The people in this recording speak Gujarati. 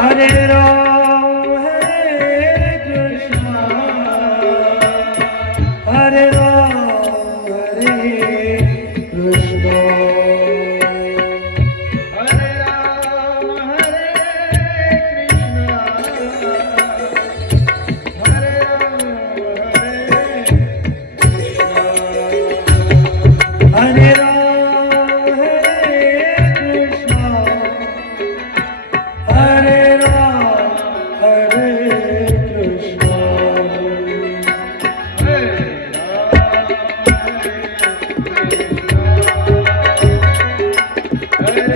હરે રામ.